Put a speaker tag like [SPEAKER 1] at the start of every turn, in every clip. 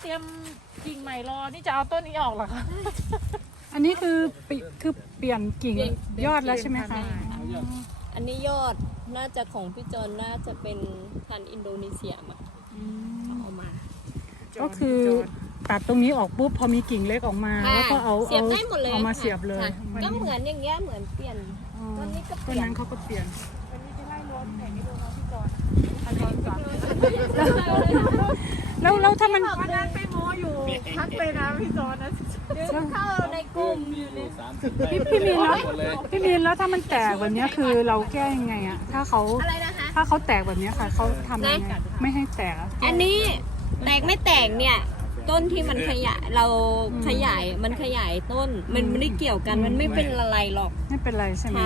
[SPEAKER 1] เตรียมกิ่งใหม่รอ นี่จะเอาต้นนี้ออกหรอคะ
[SPEAKER 2] อันนี้คือปคือเปลี่ยนกิ่งยอดแล้วใช่ไหมคะ
[SPEAKER 3] อันนี้ยอดน่าจะของพี่จร น่าจะเป็นพันอินโดนีเซียมาเอาาม
[SPEAKER 2] ก็คือตัดตรงนี้ออกปุ๊บ พอมีกิ่งเล็กออกมา แล้วก็เอา
[SPEAKER 3] เอาเ
[SPEAKER 2] อามาเสียบเลย
[SPEAKER 3] ก็เหมือนอย่างเงี้ยเหมือนเปลี่ยนตอนนี้ก็เปลี่
[SPEAKER 2] ยนตนนั้นเขาก็เปลี่ยนว
[SPEAKER 1] ันนี้ทีไล่รถแข่งนี่ดูน้องพี่จอนอันนี้ก่
[SPEAKER 2] อนแล้วแล้วถ้ามัน
[SPEAKER 1] พักไปนะพี่จอนะ
[SPEAKER 3] เดี๋เข้าในกลุ่มอยู่เล
[SPEAKER 2] พี่พี่มีนแล้วพี่มีนแล้วถ้ามันแตกแบบนี้คือเราแก้ยังไงอะถ้าเขาถ้าเขาแตกแบบนี้ค่ะเขาทำยังไง ไม่ให้แตก
[SPEAKER 3] อันนี้ แตกไม่แตกเนี่ยต้นที่มันขยาย เราขยายมันขยายต้นมันไม่ได้เกี่ยวกันมันไม่เป็นอะไรหรอก
[SPEAKER 2] ไม่เป็นไรใช่ไหม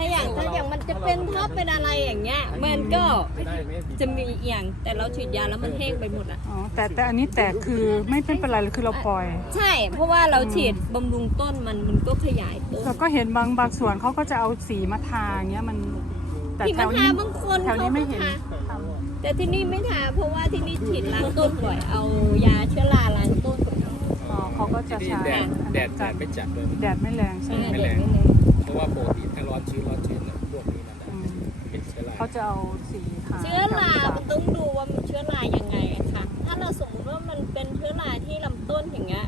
[SPEAKER 3] ถ้าอย่างถ้าอย่างมันจะเป็นถ้าเป็นอะไรอย่างเงี้ยมันก็จะมีอย่าง แต่เราฉีดยาแล้วมันแห้งไปหมดอ่ะ
[SPEAKER 2] อ๋อแต่แต่อันนี้แต่คือไม่เป็นอะไรเลยคือเราปล่อย
[SPEAKER 3] ใช่ เพราะว่าเราฉีดบำรุงต้นมันมันก็ขยายต้
[SPEAKER 2] นเราก็เห็นบางบางส่วนเขาก็จะเอาสีมาทาเงี้ยมัน
[SPEAKER 3] แต่แถวนี้บางคนแถวนี้ไม่เห็นแต่ที่นี่ไม่ทาเพราะว่าที่นี่ฉีดล้างต้นบ่อยเอายาเชื้อราล้างต้น
[SPEAKER 2] อเขาก็จะใช้แดด
[SPEAKER 4] แดดไม่จัดเลย
[SPEAKER 2] แดดไม่แรงใช่ไหม
[SPEAKER 3] ไม่แรง
[SPEAKER 4] เพราะว่าปกติถ้าร้อนชื้นร้อนชื้นเนี่ยพวกนี้มัน
[SPEAKER 2] เชื้อราเขาจะเอาสีทา
[SPEAKER 3] เชื้อราต้องดูว่ามันเชื้อรายังไงค่ะ ถ้าเราสมมติว่ามันเป็นเชื้อราที่ลําต้นอย่างเงี้ย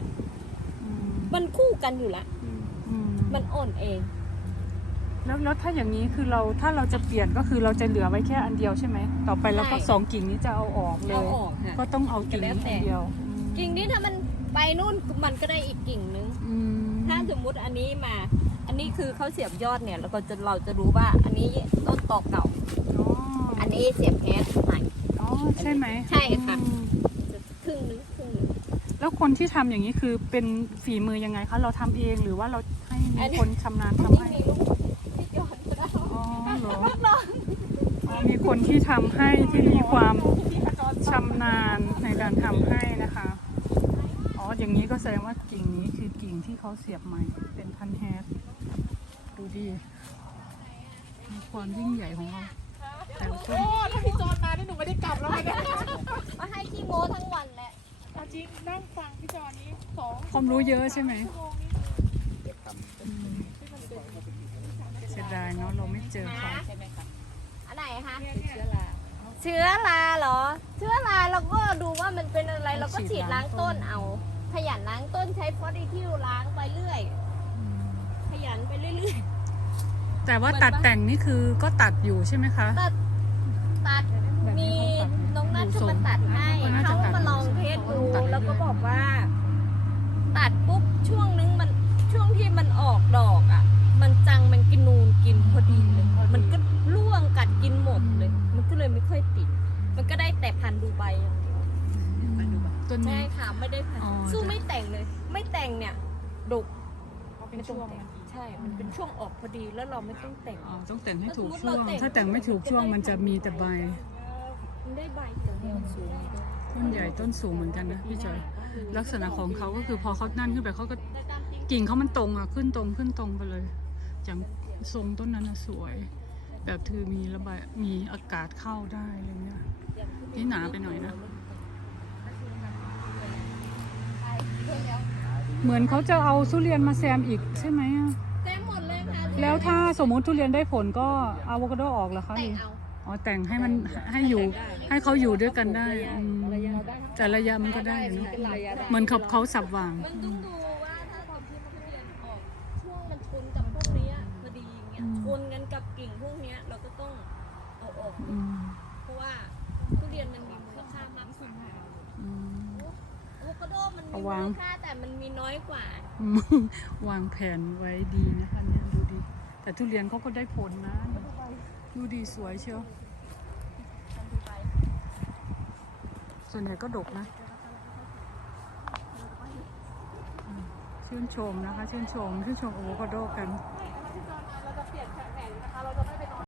[SPEAKER 3] มันคู่กันอยู่ละมันอ่อนเอง
[SPEAKER 2] แล้วแล้วถ้าอย่างนี้คือเราถ้าเราจะเปลี่ยนก็คือเราจะเหลือไว้แค่อันเดียวใช่ไหมต่อไปเราก็สองกิ่งนี้จะเอาออกเลยก็ต้องเอากิ่งนี้เดียว
[SPEAKER 3] กิ่งนี้ถ้ามันไปนู่นมันก็ได้อีกกิ่งนึงถ้าสมมุติอันนี้มา อันนี้คือเขาเสียบยอดเนี่ย แล้วก็จะเราจะรู้ว่าอันนี้ต้นตอกเก่าอันนี้เสียบแพสใหม่ใช่ไหมใช่ค่ะครึ่ง
[SPEAKER 2] นึงครึ่งแล้วคนที่ทําอย่างนี้คือเป็นฝีมือยังไงคะเราทําเองหรือว่าเราให้มีคนชำนาญทำให้มีคนที่ทำให้ที่มีความชำนาญในการทำให้นะคะ อ๋อ อย่างนี้ก็แสดงว่ากิ่งนี้คือกิ่งที่เขาเสียบใหม่ เป็นพันแฮทดูดีมีความยิ่งใหญ่ของเขา
[SPEAKER 1] โอ้แล้วพี่จอนมาได้หนูไม่ได้กลับแล้วนะ
[SPEAKER 3] มาให้ขี้โม้ทั้งวันแหละ จริง นั่งฟ
[SPEAKER 2] ังพี่จอนนี้สองความรู้เยอะใช่ไหมายเนาะเราไม่เจอเขาใช่ไหมค
[SPEAKER 3] ะอันไหนคะเชื้อราเชื้อราเหรอ เชื้อราเราก็ดูว่ามันเป็นอะไรเราก็ฉีดล้างต้นเอา ขยันล้างต้นใช้ฟอสดีที่ล้างไปเรื่อย ขยันไปเรื่อย
[SPEAKER 2] แต่ว่าตัดแต่งนี่คือก็ตัดอยู่ใช่ไหมคะ
[SPEAKER 3] ตัดตัดมีน้องนัทจะมาตัดให้เขามาลองเทสดู แล้วก็บอกว่าตัดปุ๊บยไม่ค่อยติด มันก็ได้แต่พันดูใบตัวนี้ใช่ค่ะ ไม่ได้พันสู้ไม่แต่งเลย ไม่แต่งเนี่ยดุเป็นช่วงใช่ มันเป็นช่วงออกพอดี แล้วเราไม่ต้องแต่ง
[SPEAKER 2] อ๋อ ต้องแต่งให้ถูกช่วง ถ้าแต่งไม่ถูกช่วง มันจะมีแต่ใบได้ใบแต่ต้นสูง ต้นใหญ่ต้นสูงเหมือนกันนะพี่จอย ลักษณะของเขาก็คือพอเขานั่นขึ้นไปเขาก็ กิ่งเขามันตรงอ่ะ ขึ้นตรงขึ้นตรงไปเลยจังทรงต้นนั้นสวยแบบเธอมีระบายมีอากาศเข้าได้อะไรเงี้ย นี่หนาไปหน่อยนะ เหมือนเขาจะเอาทุเรียนมาแซมอีกใช่ไหม
[SPEAKER 3] แซมหมดเลยค่
[SPEAKER 2] ะ แล้วถ้าสมมติทุเรียนได้ผลก็อะโวคาโดออกเหรอคะแต่งเอาอ๋อแต่งให้มันให้อยู่ให้เขาอยู่ด้วยกันได้ แต่ระยะมันก็ได้เนาะ เหมือนขัเขาสับวาง
[SPEAKER 3] ปนกันกับกิ่งพวกเนี้ยเราก็ต้องเอาออกเพราะว่าทุเรียนมันมีมูลค่ามากกว่าโอ้โกระโดมันมีมูลค่า แต่มันมีน้อยกว่า
[SPEAKER 2] วางแผนไว้ดีนะคะเนี่ยดูดีแต่ทุเรียนเขาก็ได้ผลนะดูดีสวยเชียวส่วนใหญ่ก็ ดกนะชื่นชมนะคะชื่นชมชื่นชมโอโวคาโดกัน